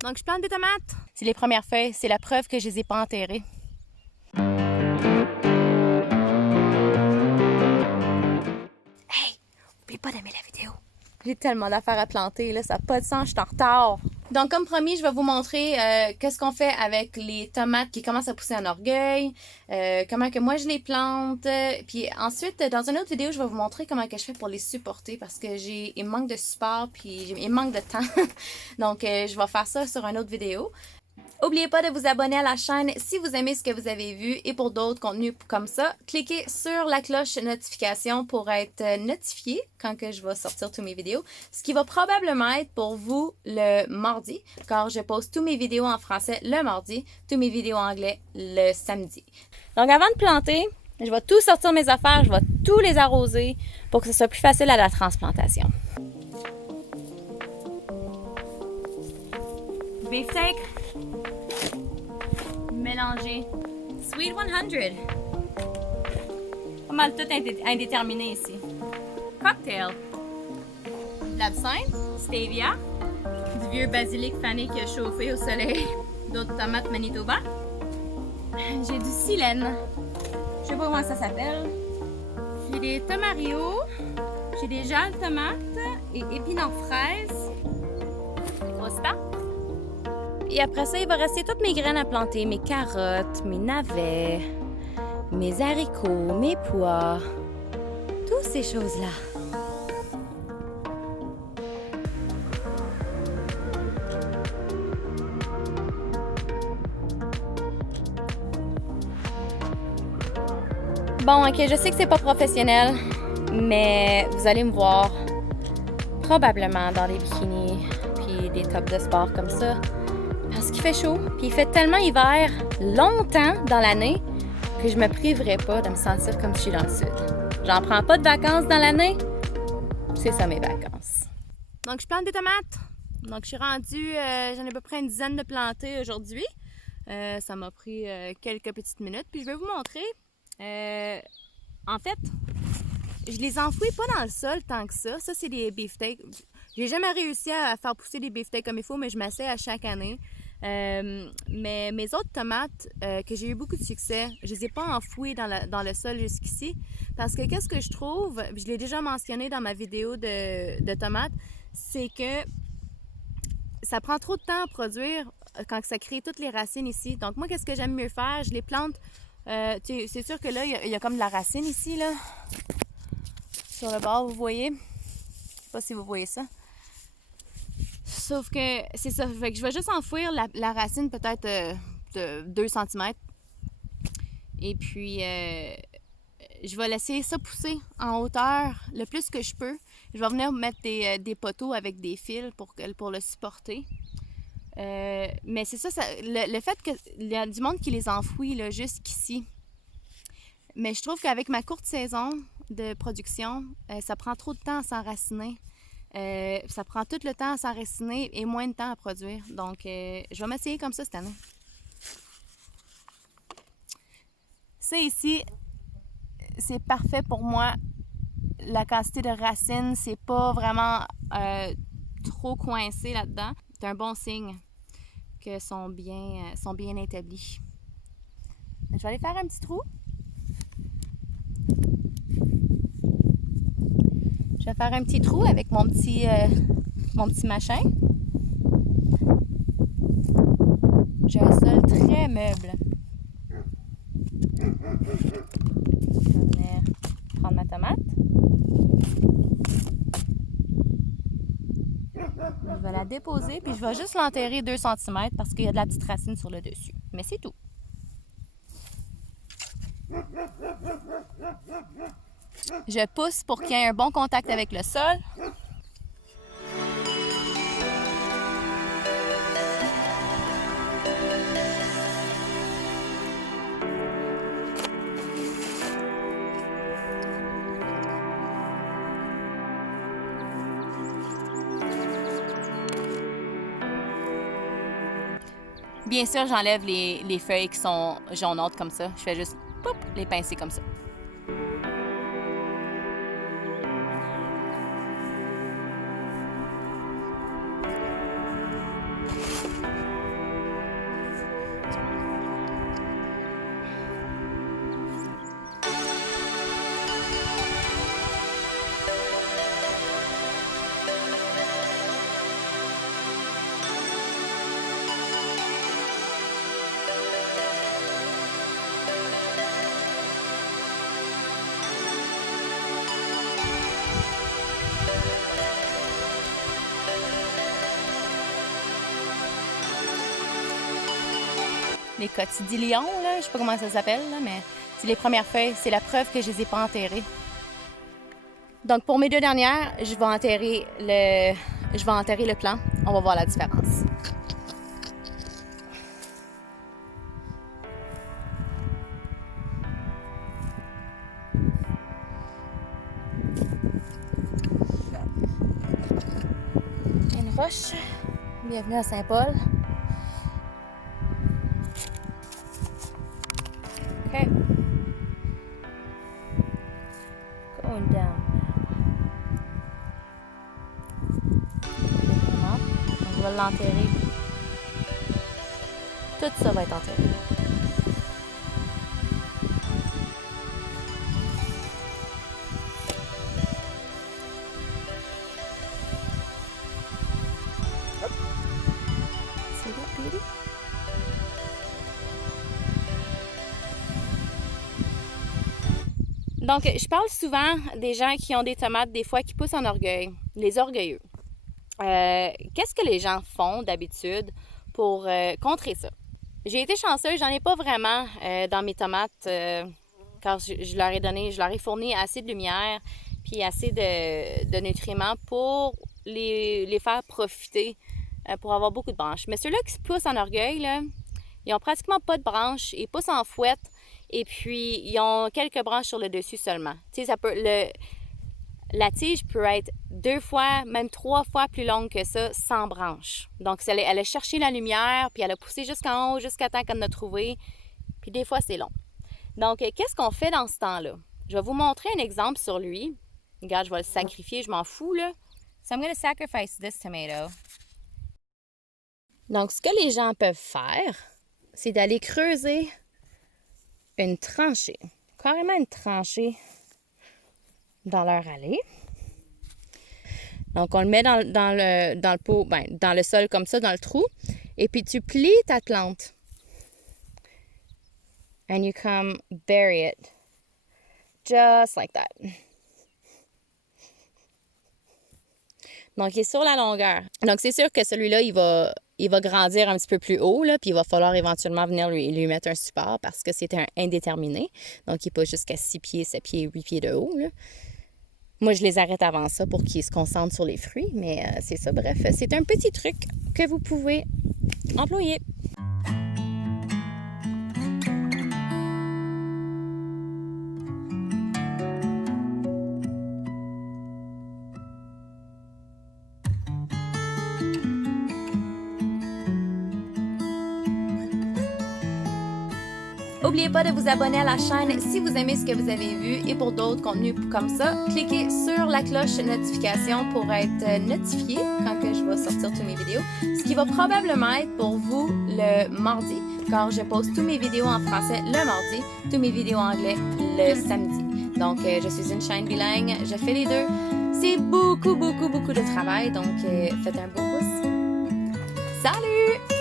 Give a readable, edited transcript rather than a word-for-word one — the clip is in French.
Donc, je plante des tomates. C'est les premières feuilles. C'est la preuve que je les ai pas enterrées. Hey! N'oublie pas d'aimer la vidéo. J'ai tellement d'affaires à planter, là. Ça n'a pas de sens. Je suis en retard. Donc, comme promis, je vais vous montrer qu'est-ce qu'on fait avec les tomates qui commencent à pousser en orgueil, comment que moi je les plante. Puis ensuite, dans une autre vidéo, je vais vous montrer comment que je fais pour les supporter parce que il me manque de support puis il me manque de temps. Donc, je vais faire ça sur une autre vidéo. N'oubliez pas de vous abonner à la chaîne si vous aimez ce que vous avez vu et pour d'autres contenus comme ça, cliquez sur la cloche notification pour être notifié quand que je vais sortir tous mes vidéos, ce qui va probablement être pour vous le mardi, car je poste tous mes vidéos en français le mardi, tous mes vidéos en anglais le samedi. Donc avant de planter, je vais tout sortir mes affaires, je vais tous les arroser pour que ce soit plus facile à la transplantation. Beefsteak. Mélanger. Sweet 100. Pas mal tout indéterminé ici. Cocktail. De l'absinthe, stevia, du vieux basilic fané qui a chauffé au soleil, d'autres tomates Manitoba. J'ai du silène. Je sais pas comment ça s'appelle. J'ai des tomarillos. J'ai des jales tomates et épinards fraises. Rosta. Et après ça, il va rester toutes mes graines à planter, mes carottes, mes navets, mes haricots, mes pois, toutes ces choses-là. Bon, ok, je sais que c'est pas professionnel, mais vous allez me voir probablement dans des bikinis puis des tops de sport comme ça. Parce qu'il fait chaud, puis il fait tellement hiver longtemps dans l'année que je me priverai pas de me sentir comme si je suis dans le sud. J'en prends pas de vacances dans l'année, c'est ça mes vacances. Donc je plante des tomates. Donc je suis rendue, j'en ai à peu près une dizaine de plantées aujourd'hui. Ça m'a pris quelques petites minutes, puis je vais vous montrer. En fait, je les enfouis pas dans le sol tant que ça. Ça, c'est des beefsteaks. J'ai jamais réussi à faire pousser des beefsteaks comme il faut, mais je m'essaie à chaque année. Mais mes autres tomates, que j'ai eu beaucoup de succès, je les ai pas enfouies dans le sol jusqu'ici. Parce que qu'est-ce que je trouve, je l'ai déjà mentionné dans ma vidéo de tomates, c'est que ça prend trop de temps à produire quand ça crée toutes les racines ici. Donc moi, qu'est-ce que j'aime mieux faire? Je les plante. C'est sûr que là, il y a comme de la racine ici, là. Sur le bord, vous voyez? Je sais pas si vous voyez ça. Sauf que c'est ça. Fait que je vais juste enfouir la racine peut-être de 2 cm. Et puis, je vais laisser ça pousser en hauteur le plus que je peux. Je vais venir mettre des poteaux avec des fils pour le supporter. Mais c'est ça, le fait qu'il y a du monde qui les enfouit là, jusqu'ici. Mais je trouve qu'avec ma courte saison de production, ça prend trop de temps à s'enraciner. Ça prend tout le temps à s'enraciner et moins de temps à produire. Donc, je vais m'essayer comme ça cette année. Ça ici, c'est parfait pour moi. La quantité de racines, c'est pas vraiment trop coincé là-dedans. C'est un bon signe que sont bien établis. Je vais aller faire un petit trou. Je vais faire un petit trou avec mon petit machin. J'ai un sol très meuble. Je vais venir prendre ma tomate. Je vais la déposer, puis je vais juste l'enterrer 2 cm parce qu'il y a de la petite racine sur le dessus. Mais c'est tout. Je pousse pour qu'il y ait un bon contact avec le sol. Bien sûr, j'enlève les feuilles qui sont jaunâtres comme ça. Je fais juste poup, les pincer comme ça. les cotylédons, là, je sais pas comment ça s'appelle, là, mais c'est les premières feuilles. C'est la preuve que je les ai pas enterrées. Donc pour mes 2 dernières, je vais enterrer le plant. On va voir la différence. Une roche. Bienvenue à Saint-Paul. OK. Going down. On va l'enterrer. Tout ça va être enterré. See that beauty? Donc, je parle souvent des gens qui ont des tomates, des fois, qui poussent en orgueil, les orgueilleux. Qu'est-ce que les gens font d'habitude pour contrer ça? J'ai été chanceuse, j'en ai pas vraiment dans mes tomates car je leur ai fourni assez de lumière puis assez de nutriments pour les faire profiter pour avoir beaucoup de branches. Mais ceux-là qui se poussent en orgueil, là, ils ont pratiquement pas de branches, ils poussent en fouette et puis ils ont quelques branches sur le dessus seulement. Tu sais, la tige peut être 2 fois, même 3 fois plus longue que ça, sans branches. Donc, elle a cherché la lumière, puis elle a poussé jusqu'en haut, jusqu'à temps qu'elle en a trouvé. Puis des fois, c'est long. Donc, qu'est-ce qu'on fait dans ce temps-là? Je vais vous montrer un exemple sur lui. Regarde, je vais le sacrifier, je m'en fous, là. So, I'm going to sacrifice this tomato. Donc, ce que les gens peuvent faire, c'est d'aller creuser une tranchée. Carrément une tranchée dans leur allée. Donc, on le met dans le pot, dans le sol comme ça, dans le trou. Et puis, tu plies ta plante. And you come bury it. Just like that. Donc, il est sur la longueur. Donc, c'est sûr que celui-là, il va grandir un petit peu plus haut, là, puis il va falloir éventuellement venir lui mettre un support parce que c'est un indéterminé. Donc, il n'est pas jusqu'à 6 pieds, 7 pieds, 8 pieds de haut, là. Moi, je les arrête avant ça pour qu'ils se concentrent sur les fruits, mais c'est ça. Bref, c'est un petit truc que vous pouvez employer. N'oubliez pas de vous abonner à la chaîne si vous aimez ce que vous avez vu et pour d'autres contenus comme ça, cliquez sur la cloche notification pour être notifié quand que je vais sortir toutes mes vidéos, ce qui va probablement être pour vous le mardi, car je poste toutes mes vidéos en français le mardi, toutes mes vidéos en anglais le samedi. Donc, je suis une chaîne bilingue, je fais les deux. C'est beaucoup de travail, donc faites un beau pouce. Salut!